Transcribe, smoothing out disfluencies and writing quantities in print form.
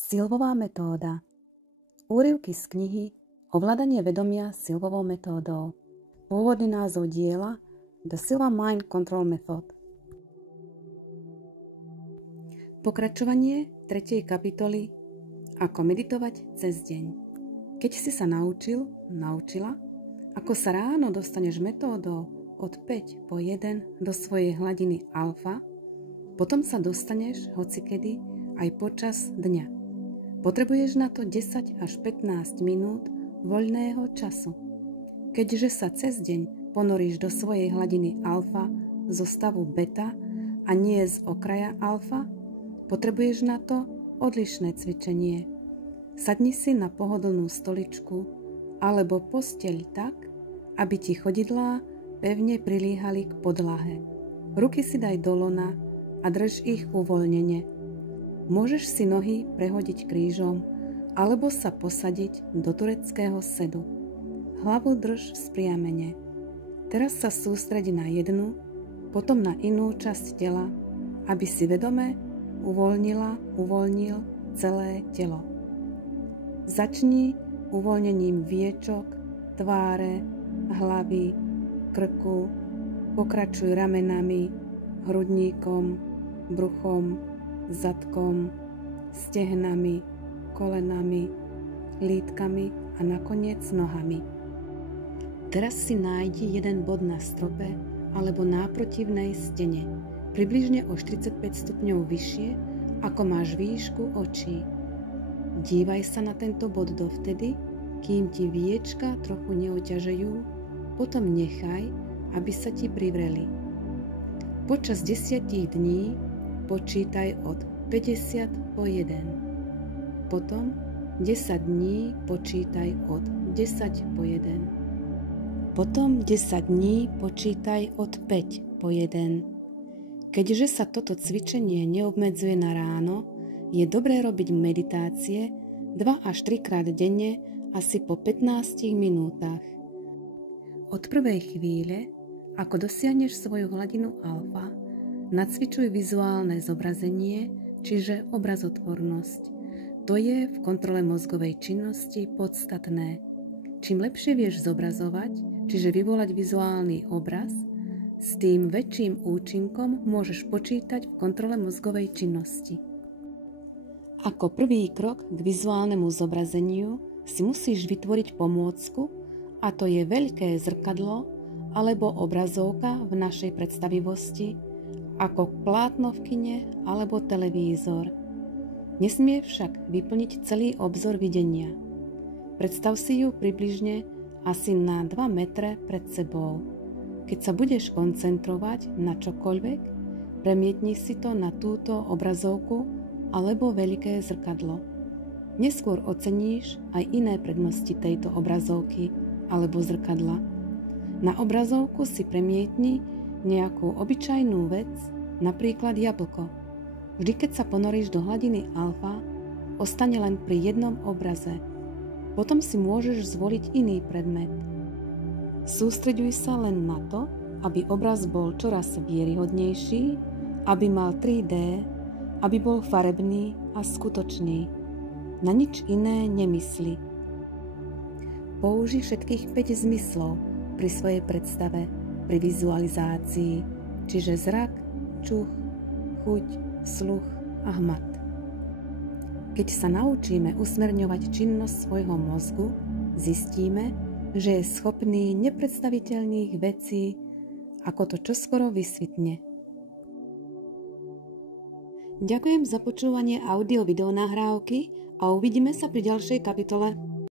Silvová metóda. Úryvky z knihy Ovládanie vedomia Silvovou metódou. Pôvodný názov diela The Silva Mind Control Method. Pokračovanie 3. kapitoly Ako meditovať cez deň. Keď si sa naučila, ako sa ráno dostaneš metódou od 5 po 1 do svojej hladiny alfa, potom sa dostaneš hocikedy aj počas dňa. Potrebuješ na to 10 až 15 minút voľného času. Keďže sa cez deň ponoríš do svojej hladiny alfa zo stavu beta a nie z okraja alfa, potrebuješ na to odlišné cvičenie. Sadni si na pohodlnú stoličku alebo posteľ tak, aby ti chodidlá pevne prilíhali k podlahe. Ruky si daj do lona a drž ich uvoľnene. Môžeš si nohy prehodiť krížom alebo sa posadiť do tureckého sedu. Hlavu drž spriamene. Teraz sa sústredi na jednu, potom na inú časť tela, aby si vedome uvoľnil celé telo. Začni uvoľnením viečok, tváre, hlavy, krku, pokračuj ramenami, hrudníkom, bruchom, zadkom, stehnami, kolenami, lítkami a nakoniec nohami. Teraz si nájdi jeden bod na strope alebo náprotivnej stene, približne o 45 stupňov vyššie, ako máš výšku očí. Dívaj sa na tento bod dovtedy, kým ti viečka trochu neoťažujú, potom nechaj, aby sa ti privreli. Počas 10 dní počítaj od 50 po 1. Potom 10 dní počítaj od 10 po 1. Potom 10 dní počítaj od 5 po 1. Keďže sa toto cvičenie neobmedzuje na ráno, je dobré robiť meditácie 2 až 3 krát denne asi po 15 minútach. Od prvej chvíle, ako dosiahneš svoju hladinu alfa, nacvičuj vizuálne zobrazenie, čiže obrazotvornosť. To je v kontrole mozgovej činnosti podstatné. Čím lepšie vieš zobrazovať, čiže vyvolať vizuálny obraz, s tým väčším účinkom môžeš počítať v kontrole mozgovej činnosti. Ako prvý krok k vizuálnemu zobrazeniu si musíš vytvoriť pomôcku, a to je veľké zrkadlo alebo obrazovka v našej predstavivosti, ako plátno v kine alebo televízor. Nesmie však vyplniť celý obzor videnia. Predstav si ju približne asi na 2 metre pred sebou. Keď sa budeš koncentrovať na čokoľvek, premietni si to na túto obrazovku alebo veľké zrkadlo. Neskôr oceníš aj iné prednosti tejto obrazovky alebo zrkadla. Na obrazovku si premietni nejakú obyčajnú vec, napríklad jablko. Vždy, keď sa ponoríš do hladiny alfa, ostane len pri jednom obraze. Potom si môžeš zvoliť iný predmet. Sústreďuj sa len na to, aby obraz bol čoraz vieryhodnejší, aby mal 3D, aby bol farebný a skutočný. Na nič iné nemysli. Použij všetkých 5 zmyslov pri svojej predstave, pri vizualizácii, čiže zrak, čuch, chuť, sluch a hmat. Keď sa naučíme usmerňovať činnosť svojho mozgu, zistíme, že je schopný nepredstaviteľných vecí, ako to čoskoro vysvitne. Ďakujem za počúvanie audio-videonahrávky a uvidíme sa pri ďalšej kapitole.